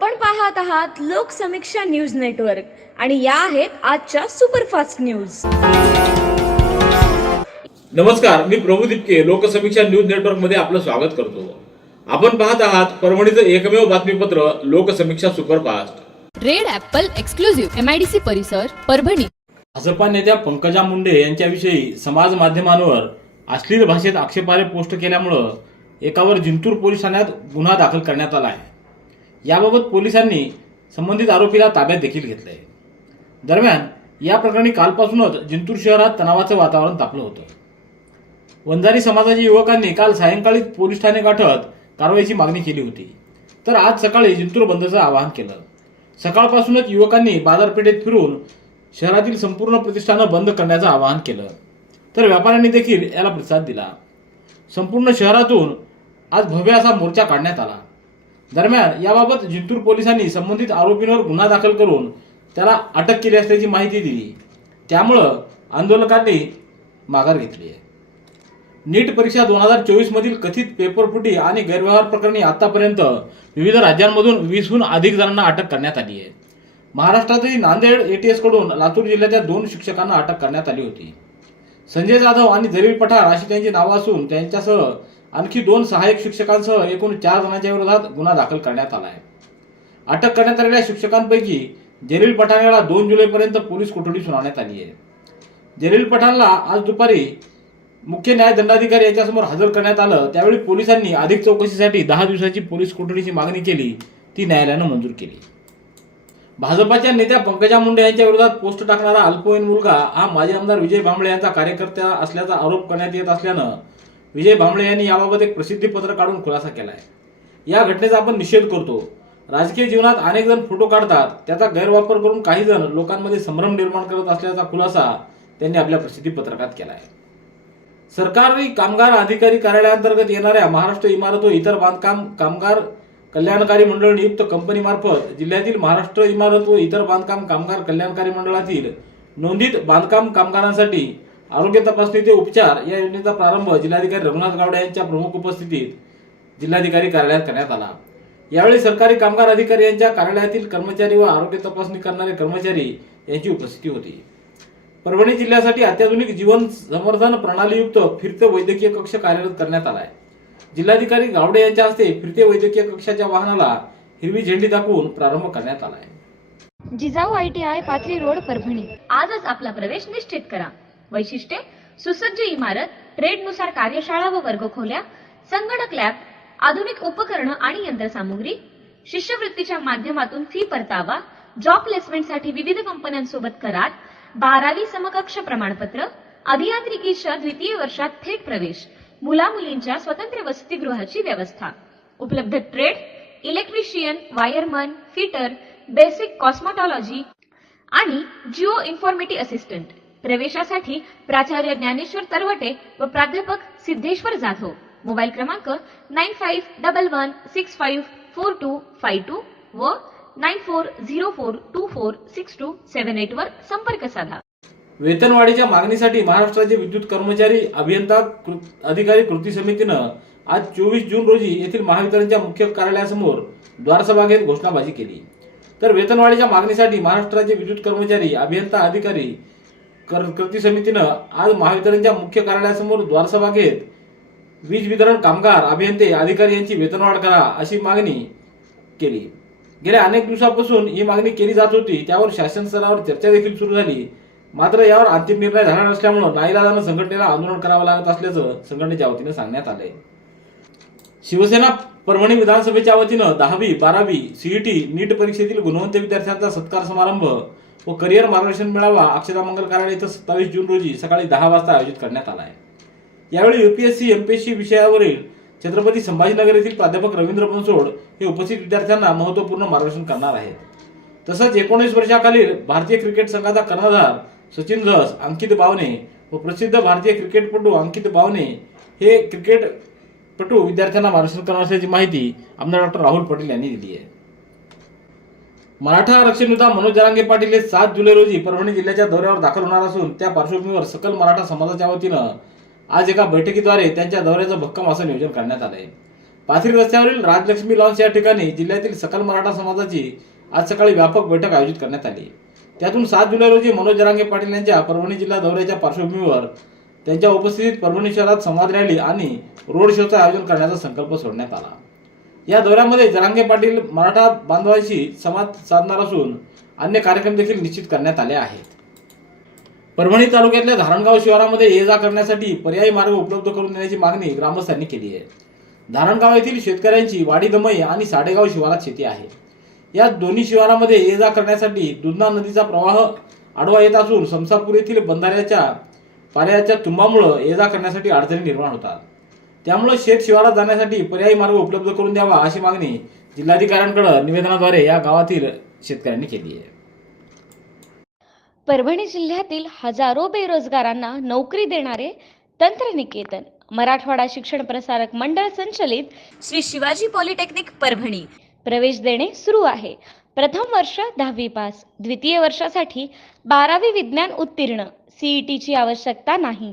आपण पाहत आहात लोकसमीक्षा न्यूज नेटवर्क आणि या आहेत आजच्या सुपरफास्ट न्यूज. नमस्कार मी प्रभू दिपके लोकसमीक्षा न्यूज नेटवर्कमध्ये आपलं स्वागत करतो. आपण पाहत आहात परभणीचं एकमेव बातमीपत्र Loksamiksha superfast. Red apple exclusive MIDC परिसर परभणी. भाजपा नेत्या पंकजा मुंडे यांच्याविषयी समाज माध्यमांवर अश्लील भाषेत आक्षेपार्ह पोस्ट केल्यामुळं एकावर जिंतूर पोलीस ठाण्यात गुन्हा दाखल करण्यात आला आहे. याबाबत पोलिसांनी संबंधित आरोपीला ताब्यात देखील घेतलंय. दरम्यान या प्रकरणी कालपासूनच जिंतूर शहरात तणावाचं वातावरण तापलं होतं. वंजारी समाजाच्या युवकांनी काल सायंकाळी पोलीस ठाणे गाठत कारवाईची मागणी केली होती. तर आज सकाळी जिंतूर बंदचं आवाहन केलं. सकाळपासूनच युवकांनी बाजारपेठेत फिरून शहरातील संपूर्ण प्रतिष्ठानं बंद करण्याचं आवाहन केलं. तर व्यापाऱ्यांनी देखील याला प्रतिसाद दिला. संपूर्ण शहरातून आज भव्य असा मोर्चा काढण्यात आला. दरम्यान याबाबत जिंतूर पोलिसांनी संबंधित आरोपींवर गुन्हा दाखल करून त्याला अटक केली असल्याची माहिती दिली. त्यामुळं आंदोलकांनी माघार घेतली आहे. नीट परीक्षा दोन हजार चोवीसमधील कथित पेपरफुटी आणि गैरव्यवहार प्रकरणी आतापर्यंत विविध राज्यांमधून वीसहून अधिक जणांना अटक करण्यात आली आहे. महाराष्ट्रातही नांदेड एटीएसकडून लातूर जिल्ह्याच्या दोन शिक्षकांना अटक करण्यात आली होती. संजय जाधव आणि जलील पठार अशी त्यांची नावं असून त्यांच्यासह आणखी दोन सहाय्यक शिक्षकांसह एकूण चार जणांच्या विरोधात गुन्हा दाखल करण्यात आला आहे. अटक करण्यात आलेल्या शिक्षकांपैकी जलील पठाण याला दोन जुलैपर्यंत पोलीस कोठडी सुनावण्यात आली आहे. जलील पठाणला आज दुपारी मुख्य न्याय दंडाधिकारी यांच्यासमोर हजर करण्यात आलं. त्यावेळी पोलिसांनी अधिक चौकशीसाठी दहा दिवसाची पोलीस कोठडीची मागणी केली. ती न्यायालयानं मंजूर केली. भाजपाच्या नेत्या पंकजा मुंडे यांच्या विरोधात पोस्ट टाकणारा अल्पवयीन मुलगा हा माजी आमदार विजय भांबळे यांचा कार्यकर्ता असल्याचा आरोप करण्यात येत असल्यानं विजय भांबळे यांनी याबाबत एक प्रसिद्धी पत्र काढून खुलासा केला आहे या घटनेचा आपण निषेध करतो. राजकीय जीवनात अनेक जण फोटो काढतात. त्याचा गैरवापर करून काही जण लोकांमध्ये संभ्रम निर्माण करत असल्याचा खुलासा त्यांनी आपल्या प्रसिद्धी पत्रकात केला आहे सरकारी कामगार अधिकारी कार्यालयाअंतर्गत येणाऱ्या महाराष्ट्र इमारत व इतर बांधकाम कामगार कल्याणकारी मंडळ नियुक्त कंपनीमार्फत जिल्ह्यातील महाराष्ट्र इमारत व इतर बांधकाम कामगार कल्याणकारी मंडळातील नोंदीत बांधकाम कामगारांसाठी आरोग्य तपासणी ते उपचार या योजनेचा प्रारंभ जिल्हाधिकारी रघुनाथ गावडे यांच्या प्रमुख उपस्थितीत जिल्हाधिकारी कार्यालयात करण्यात आला. यावेळी सरकारी कामगार अधिकारी यांच्या कार्यालयातील कर्मचारी व आरोग्य तपासणी करणारे कर्मचारी यांची उपस्थिती होती. परभणी जिल्ह्यासाठी अत्याधुनिक जीवन समर्थन प्रणालीयुक्त फिरते वैद्यकीय कक्ष कार्यरत करण्यात आलाय. जिल्हाधिकारी गावडे यांच्या हस्ते फिरते वैद्यकीय कक्षाच्या वाहनाला हिरवी झेंडी दाखवून प्रारंभ करण्यात आलाय. Jijau I T I Pathri road Parbhani. आजच आपला प्रवेश निश्चित करा. वैशिष्ट्ये सुसज्ज इमारत ट्रेडनुसार कार्यशाळा व वर्गखोल्या संगणक लॅब आधुनिक उपकरणं आणि यंत्रसामुग्री शिष्यवृत्तीच्या माध्यमातून फी परतावा जॉब प्लेसमेंटसाठी विविध कंपन्यांसोबत करार बारावी समकक्ष प्रमाणपत्र अभियांत्रिकीच्या द्वितीय वर्षात थेट प्रवेश मुला मुलींच्या स्वतंत्र वसतिगृहाची व्यवस्था उपलब्ध trade electrician wireman fitter basic cosmetology आणि जिओ इन्फॉर्मेटी असिस्टंट. प्रवेशासाठी प्राचार्य ज्ञानेश्वर तरवटे व प्राध्यापक सिद्धेश्वर जाधव. मोबाईल क्रमांक nine five double one six five four two five two व nine four zero four two four six two seven eight वर संपर्क साधा. वेतनवाढीच्या मागणीसाठी महाराष्ट्राचे विद्युत कर्मचारी अभियंता कृ- अधिकारी कृती समितीनं आज चोवीस जून रोजी येथील महावितरणच्या मुख्य कार्यालयासमोर द्वारसभागेत घोषणाबाजी केली. तर वेतनवाढीच्या मागणीसाठी महाराष्ट्राचे विद्युत कर्मचारी अभियंता अधिकारी कृती समितीनं आज महावितरणच्या मुख्य कार्यालयासमोर द्वारसभा घेत वीज वितरण कामगार अभियंते अधिकारी यांची वेतनवाढ करा अशी मागणी केली. गेल्या अनेक दिवसापासून ही मागणी केली जात होती त्यावर शासन स्तरावर चर्चा देखील सुरू झाली. मात्र यावर अंतिम निर्णय झाला नसल्यामुळे नाईलाजानं संघटनेला आंदोलन करावं लागत असल्याचं संघटनेच्या वतीनं सांगण्यात आलंय. शिवसेना परभणी विधानसभेच्या वतीनं दहावी बारावी सीईटी नीट परीक्षेतील गुणवंत विद्यार्थ्यांचा सत्कार समारंभ व करिअर मार्गदर्शन मेळावा अक्षता मंगल कार्यालय इथं सत्तावीस जून रोजी सकाळी दहा वाजता आयोजित करण्यात आला आहे. यावेळी युपीएससी एमपीएससी विषयावरील छत्रपती संभाजीनगर येथील प्राध्यापक रवींद्र बनसोड हे उपस्थित विद्यार्थ्यांना महत्त्वपूर्ण मार्गदर्शन करणार आहेत. तसंच एकोणीस वर्षाखालील भारतीय क्रिकेट संघाचा कर्णधार सचिन धस अंकित बावने व प्रसिद्ध भारतीय क्रिकेटपटू अंकित बावने हे क्रिकेटपटू विद्यार्थ्यांना मार्गदर्शन करणार असल्याची माहिती आमदार डॉक्टर राहुल पटेल यांनी दिली आहे. मराठा आरक्षण नेता मनोज जरांगे पाटील हे सात जुलै रोजी परभणी जिल्ह्याच्या दौऱ्यावर दाखल होणार असून त्या पार्श्वभूमीवर सकल मराठा समाजाच्या वतीनं आज एका बैठकीद्वारे त्यांच्या दौऱ्याचं भक्कम असं नियोजन करण्यात आलंय. पाथरी रस्त्यावरील राजलक्ष्मी लॉन्स या ठिकाणी जिल्ह्यातील सकल मराठा समाजाची आज सकाळी व्यापक बैठक आयोजित करण्यात आली. त्यातून सात जुलै रोजी मनोज जरांगे पाटील यांच्या परभणी जिल्हा दौऱ्याच्या पार्श्वभूमीवर त्यांच्या उपस्थितीत परभणी शहरात संवाद रॅली आणि रोड शोचं आयोजन करण्याचा संकल्प सोडण्यात आला. या दौऱ्यामध्ये जरांगे पाटील मराठा बांधवांशी संवाद साधणार असून अन्य कार्यक्रम देखील निश्चित करण्यात आले आहेत. परभणी तालुक्यातल्या धारणगाव शिवारामध्ये ये जा करण्यासाठी पर्यायी मार्ग उपलब्ध करून देण्याची मागणी ग्रामस्थांनी केली आहे. धारणगाव येथील शेतकऱ्यांची वाडी दमई आणि साडेगाव शिवारात शेती आहे. या दोन्ही शिवारामध्ये ये जा करण्यासाठी दुधना नदीचा प्रवाह आडवा येत असून समसापूर येथील बंधाऱ्याच्या पाण्याच्या तुंबामुळं ये जा करण्यासाठी अडचणी निर्माण होतात. त्यामुळे शेत शिवारात जाण्यासाठी पर्यायी मार्ग उपलब्ध करून द्यावा अशी मागणी जिल्हाधिकाऱ्यांकडे निवेदनाद्वारे या गावातील शेतकऱ्यांनी केली आहे. परभणी जिल्ह्यातील हजारो बेरोजगारांना नोकरी देणारे तंत्रनिकेतन मराठवाडा शिक्षण प्रसारक मंडळ संचलित श्री शिवाजी पॉलिटेक्निक परभणी. प्रवेश देणे सुरू आहे. प्रथम वर्ष दहावी पास द्वितीय वर्षासाठी बारावी विज्ञान उत्तीर्ण सीईटीची आवश्यकता नाही.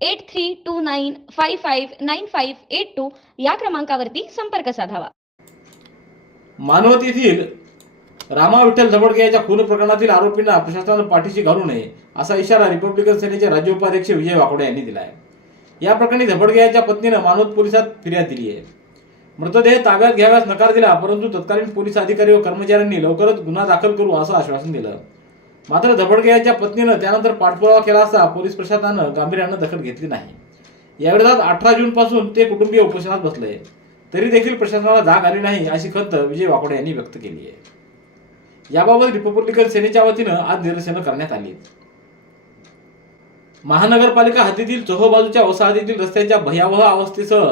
eight three two nine five five nine five eight two या क्रमांकावरती संपर्क साधावा. मानवत येथील रामा विठ्ठल झबडके याच्या खून प्रकरणातील आरोपींना प्रशासनानं पाठीशी घालू नये असा इशारा रिपब्लिकन सेनेचे राज्य उपाध्यक्ष विजय वाकोडे यांनी दिला आहे या प्रकरणी धबडके यांच्या पत्नीनं मानवत पोलिसात फिर्याद दिली आहे मृतदेह ताब्यात घ्याव्यास नकार दिला परंतु तत्कालीन पोलीस अधिकारी व कर्मचाऱ्यांनी लवकरच गुन्हा दाखल करू असं आश्वासन दिलं. मात्र धबडके यांच्या पत्नीनं त्यानंतर पाठपुरावा केला असता पोलीस प्रशासनानं गांभीर्यानं दखल घेतली नाही. याविरोधात अठरा जून पासून ते कुटुंबीय उपोषणात बसले. तरी देखील प्रशासनाला जाग आली नाही अशी खंत विजय वाकोडे यांनी व्यक्त केली आहे. याबाबत रिपब्लिकन सेनेच्या वतीनं आज निदर्शनं करण्यात आली. महानगरपालिका हद्दीतील चोहो बाजूच्या वसाहतीतील रस्त्यांच्या भयावह अवस्थेसह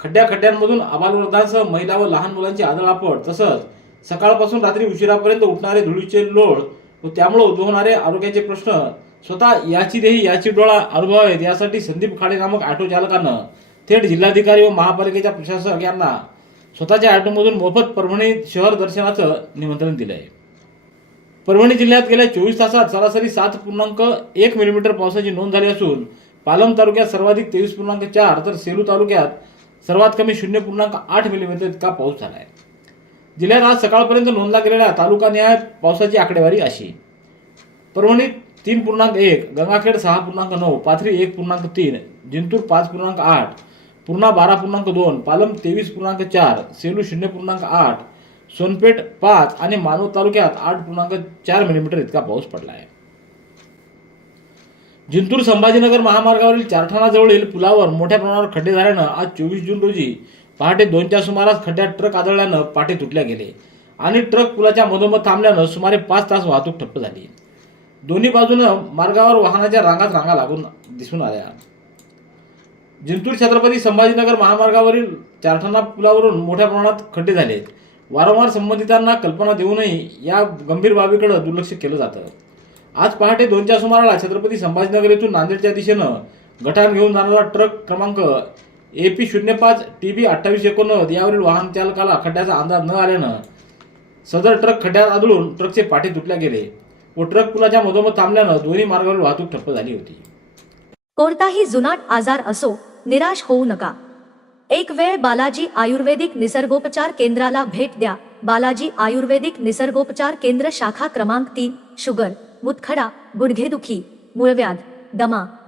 खड्ड्या खड्ड्यांमधून आबालवृद्धांसह महिला व लहान मुलांची आदळापड तसंच सकाळपासून रात्री उशिरापर्यंत उठणारे धुळीचे लोळ व त्यामुळे उद्भवणारे आरोग्याचे प्रश्न स्वतः याची देही याची डोळा अनुभवावेत यासाठी संदीप खाडे नामक ऑटो चालकानं थेट जिल्हाधिकारी व महापालिकेच्या प्रशासक यांना स्वतःच्या ऑटोमधून मोफत परभणी शहर दर्शनाचं निमंत्रण दिलं आहे परभणी जिल्ह्यात गेल्या चोवीस तासात सरासरी सात पूर्णांक एक मिलीमीटर पावसाची नोंद झाली असून पालम तालुक्यात सर्वाधिक तेवीस पूर्णांक चार तर सेलू तालुक्यात सर्वात कमी शून्य पूर्णांक आठ मिलीमीटर इतका पाऊस झाला आहे जिल्ह्यात आज सकाळपर्यंत नोंदला गेलेल्या तालुका निहाय पावसाची आकडेवारी अशी. परभणीत तीन पूर्णांक एक गंगाखेड सहा पूर्णांक नऊ पाथरी एक पूर्णांक तीन जिंतूर पाच पूर्णांक आठ पूर्णा बारा पूर्णांक दोन पालम तेवीस पूर्णांक चार सेलू शून्य पूर्णांक आठ सोनपेठ पाच आणि मानव तालुक्यात आठ पूर्णांक चार मिलीमीटर इतका पाऊस पडला आहे जिंतूर संभाजीनगर महामार्गावरील चारठाणाजवळील पुलावर मोठ्या प्रमाणावर खड्डे झाल्यानं आज चोवीस जून रोजी पहाटे दोनच्या सुमारास खड्ड्यात ट्रक आदळल्यानं पाटे तुटल्या गेले. आणि ट्रक पुलाच्या मधोमध थांबल्यानं सुमारे पाच तास वाहतूक ठप्प झाली. दोन्ही बाजूनं मार्गावर वाहनाच्या रांगात रांगा लागून दिसून आल्या. जिंतूर छत्रपती संभाजीनगर महामार्गावरील चारठाणा पुलावरून मोठ्या प्रमाणात खड्डे झाले. वारंवार संबंधितांना कल्पना देऊनही या गंभीर बाबीकडे दुर्लक्ष केलं जातं. आज पहाटे दोनच्या सुमाराला छत्रपती संभाजीनगर येथून नांदेडच्या दिशेनं गठाण घेऊन जाणारा ट्रक क्रमांक ए पी शून्य पाच टी बी अठ्ठावीस एकोणनव्वद यावरील वाहन चालकाला खड्ड्याचा अंदाज न आल्यानं सदर ट्रक खड्ड्यात आदळून ट्रकचे पाठी तुटल्या गेले व ट्रक पुलाच्या मधोमध थांबल्यानं दोन्ही मार्गावरील वाहतूक ठप्प झाली होती. कोणताही जुनाट आजार असो निराश होऊ नका. एक वेळ बालाजी आयुर्वेदिक निसर्गोपचार केंद्राला भेट द्या. बालाजी आयुर्वेदिक निसर्गोपचार केंद्र शाखा क्रमांक तीन शुगर मुतखडा गुडघेदुखी मूळव्याध दमा.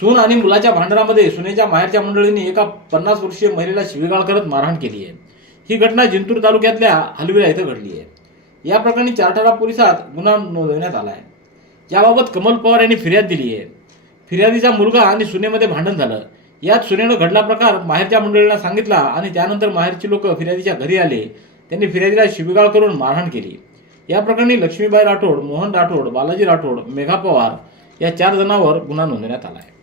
सून आणि मुलाच्या भांडणामध्ये सुनेच्या माहेरच्या मंडळींनी एका पन्नास वर्षीय महिलेला शिवीगाळ करत मारहाण केली आहे. ही घटना जिंतूर तालुक्यातल्या हलविरा इथं घडली आहे. या प्रकरणी चारठाणा पोलिसात गुन्हा नोंदवण्यात आला आहे. याबाबत कमल पवार यांनी फिर्याद दिली आहे. फिर्यादीचा मुलगा आणि सुनेमध्ये भांडण झालं. यात सुनेनं घडला प्रकार माहेरच्या मंडळींना सांगितला आणि त्यानंतर माहेरची लोक फिर्यादीच्या घरी आले. त्यांनी फिर्यादीला शिबिगाळ करून मारहाण केली. या प्रकरणी लक्ष्मीबाई राठोड मोहन राठोड बालाजी राठोड मेघा पवार या चार जणांवर गुन्हा नोंदवण्यात आला आहे.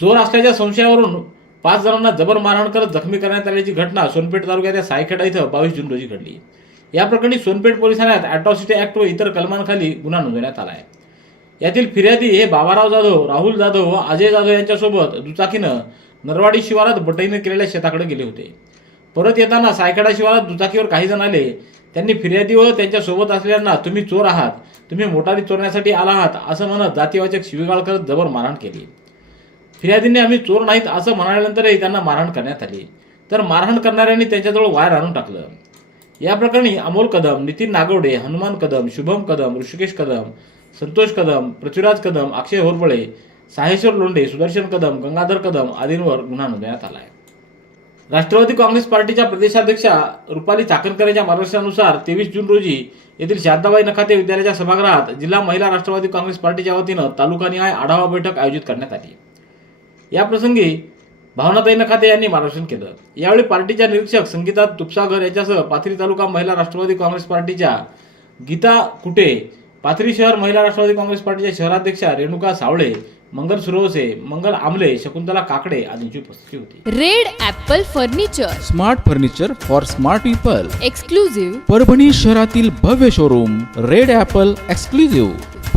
चोर असल्याच्या संशयावरून पाच जणांना जबर मारहाण करत जखमी करण्यात आल्याची घटना सोनपेठ तालुक्याच्या सायखेडा इथं बावीस जून रोजी घडली. या प्रकरणी सोनपेठ पोलीस ठाण्यात अॅट्रॉसिटी ऍक्ट व इतर कलमांखाली गुन्हा नोंदवण्यात आला आहे. यातील फिर्यादी हे बाबाराव जाधव राहुल जाधव व अजय जाधव यांच्यासोबत दुचाकीनं नरवाडी शिवारात बटईनं केलेल्या शेताकडे गेले होते. परत येताना सायखेडा शिवारात दुचाकीवर काही जण आले. त्यांनी फिर्यादी व त्यांच्यासोबत असलेल्यांना तुम्ही चोर आहात. तुम्ही मोटारी चोरण्यासाठी आला आहात असं म्हणत जातीवाचक शिवीगाळ करत जबर मारहाण केली. फिर्यादींनी आम्ही चोर नाहीत असं म्हणाल्यानंतरही त्यांना मारहाण करण्यात आली. तर मारहाण करणाऱ्यांनी त्यांच्याजवळ वायर आणून टाकलं. या प्रकरणी अमोल कदम नितीन नागवडे हनुमान कदम शुभम कदम ऋषिकेश कदम संतोष कदम पृथ्वीराज कदम अक्षय होरबळे साहेश्वर लोंढे सुदर्शन कदम गंगाधर कदम आदींवर गुन्हा नोंदवण्यात आला आहे राष्ट्रवादी काँग्रेस पार्टीच्या प्रदेशाध्यक्षा रुपाली चाकणकर यांच्या मार्गदर्शनानुसार तेवीस जून रोजी येथील शारदाबाई नखाते विद्यालयाच्या सभागृहात जिल्हा महिला राष्ट्रवादी काँग्रेस पार्टीच्या वतीनं तालुकानिहाय आढावा बैठक आयोजित करण्यात आली. या प्रसंगी भावनाताई नखाते यांनी मार्गदर्शन केलं. यावेळी पार्टीच्या निरीक्षक संगीता तुपसागर यांच्यासह पाथरी तालुका महिला राष्ट्रवादी काँग्रेस पार्टीच्या गीता कुटे पाथरी शहर महिला राष्ट्रवादी काँग्रेस पार्टीच्या शहराध्यक्षा रेणुका सावळे मंगल सुरवसे मंगल आमले शकुंतला काकडे आदींची उपस्थिती होती. Red apple furniture. Smart furniture for smart people. Exclusive Parbhani शहरातील भव्य showroom red apple exclusive.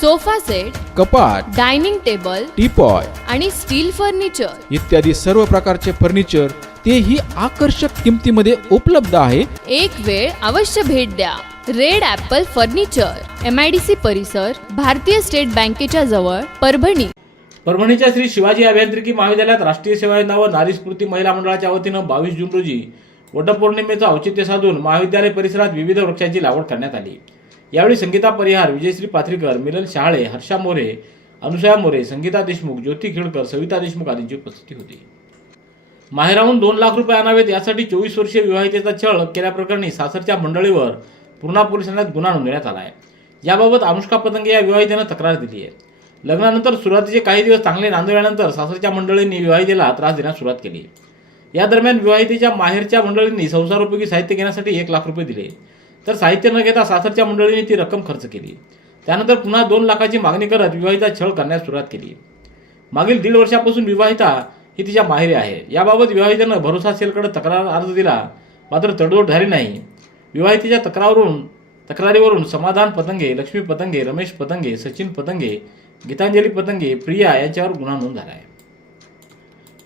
sofa set कपाट डायनिंग टेबल टीपॉय आणि स्टील फर्निचर. इत्यादी सर्व प्रकारचे फर्निचर तेही आकर्षक किमतीमध्ये उपलब्ध आहे. एक वेळ अवश्य भेट द्या. Red apple furniture M I D C परिसर भारतीय स्टेट बँकेच्या जवळ परभणी. परभणीच्या श्री शिवाजी अभियांत्रिकी महाविद्यालयात राष्ट्रीय सेवा योजना व नारी स्फूर्ती महिला मंडळाच्या वतीनं बावीस जून रोजी वटपौर्णिमेचं औचित्य साधून महाविद्यालय परिसरात विविध वृक्षांची लागवड करण्यात आली. यावेळी संगीता परिहार विजयश्री पाथरीकर मिलन शहाळे हर्षा मोरे अनुसया मोरे संगीता देशमुख ज्योती खेळकर सविता देशमुख आदींची उपस्थिती होती. माहेराहून दोन लाख रुपये आणावेत यासाठी चोवीस वर्षीय विवाहितेचा छळ केल्याप्रकरणी सासरच्या मंडळीवर पूर्णा पोलीस ठाण्यात गुन्हा नोंदवण्यात आला आहे याबाबत अनुष्का पतंगे या विवाहितेनं तक्रार दिली आहे लग्नानंतर सुरुवातीचे काही दिवस चांगले नांदवल्यानंतर सासरच्या मंडळींनी विवाहितेला त्रास देण्यास सुरुवात केली. या दरम्यान विवाहितेच्या माहेरच्या मंडळींनी संसारोपयोगी साहित्य घेण्यासाठी एक लाख रुपये दिले. तर साहित्य न घेता सासरच्या मंडळींनी ती रक्कम खर्च केली. त्यानंतर पुन्हा दोन लाखाची मागणी करत विवाहिता छळ करण्यास सुरुवात केली. मागील दीड वर्षापासून विवाहिता ही तिच्या माहेरी आहे. याबाबत विवाहितेनं भरोसा सेलकडे तक्रार अर्ज दिला. मात्र तडजोड झाली नाही. विवाहितेच्या तक्रारवरून तक्रारीवरून समाधान पतंगे लक्ष्मी पतंगे रमेश पतंगे सचिन पतंगे गीतांजली पतंगे प्रिया यांच्यावर गुन्हा नोंद झाला आहे.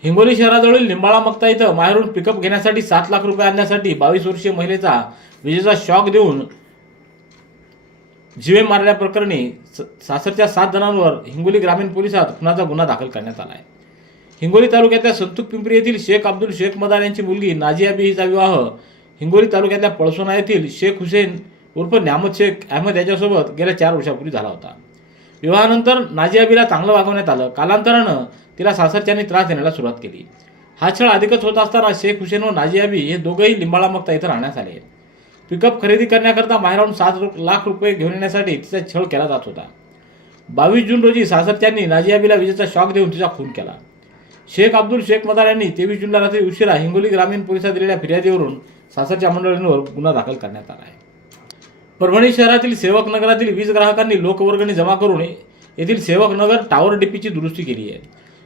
हिंगोली शहराजवळील निंबाळा मक्ता इथं माहेरून पिकअप घेण्यासाठी सात लाख रुपये आणण्यासाठी बावीस वर्षीय महिलेचा विजेचा शॉक देऊन जीवे मारल्याप्रकरणी स- सासरच्या सात जणांवर हिंगोली ग्रामीण पोलिसात खुनाचा गुन्हा दाखल करण्यात आला आहे हिंगोली तालुक्यातल्या संतुक पिंपरी येथील शेख अब्दुल शेख मदार यांची मुलगी नाजिया बी हिचा विवाह हिंगोली तालुक्यातल्या पळसोना येथील शेख हुसेन उर्फ न्यामत शेख अहमद याच्यासोबत गेल्या चार वर्षापूर्वी झाला होता. विवाहानंतर नाजिया बीला चांगलं वागवण्यात आलं. कालांतरानं तिला सासरच्यांनी त्रास देण्याला सुरुवात केली. हा छळ अधिकच होत असताना शेख हुसेन व नाजिया बी हे दोघंही लिंबाळामक्ता इथं राहण्यात आले. पिकअप खरेदी करण्याकरता माहेराहून सात लाख रुपये घेऊन येण्यासाठी तिचा छळ केला जात होता. बावीस जून रोजी सासरच्यांनी नाजियाबीला विजेचा शॉक देऊन तिचा खून केला. शेख अब्दुल शेख मदार यांनी तेवीस जूनला रात्री उशिरा हिंगोली ग्रामीण पोलिसात दिलेल्या फिर्यादीवरून सासरच्या मंडळींवर गुन्हा दाखल करण्यात आला आहे. परभणी शहरातील सेवक नगरातील वीज ग्राहकांनी लोकवर्गणी जमा करून येथील सेवक नगर टावर डीपीची दुरुस्ती केली आहे.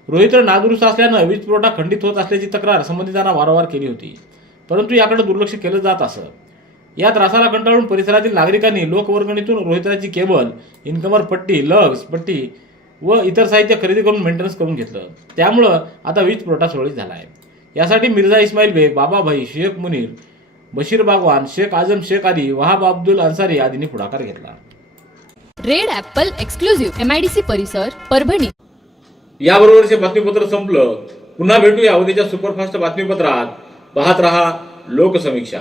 रोहित्र नादुरुस्त असल्यानं वीज पुरवठा खंडित होत असल्याची तक्रार संबंधितांना वारंवार केली होती. परंतु याकडे दुर्लक्ष केलं जात असं या त्रासाला कंटाळून परिसरातील नागरिकांनी लोकवर्गणीतून रोहित्राची केबल इन्कमर पट्टी लग्स पट्टी व इतर साहित्य खरेदी करून मेंटेनन्स करून घेतलं. त्यामुळं आता वीज पुरवठा सुरळीत झाला आहे यासाठी मिर्झा इस्माईल बेग बाबाभाई शेख मुनीर बशीर बागवान शेख आझम शेख आदी वहाब अब्दुल अन्सारी आदींनी पुढाकार घेतला. Red apple exclusive I D C परिसर परभणी. याबरोबरचे बातमीपत्र संपलं. पुन्हा भेटूया उद्याच्या सुपरफास्ट बातमीपत्रात. पाहत रहा लोकसमीक्षा.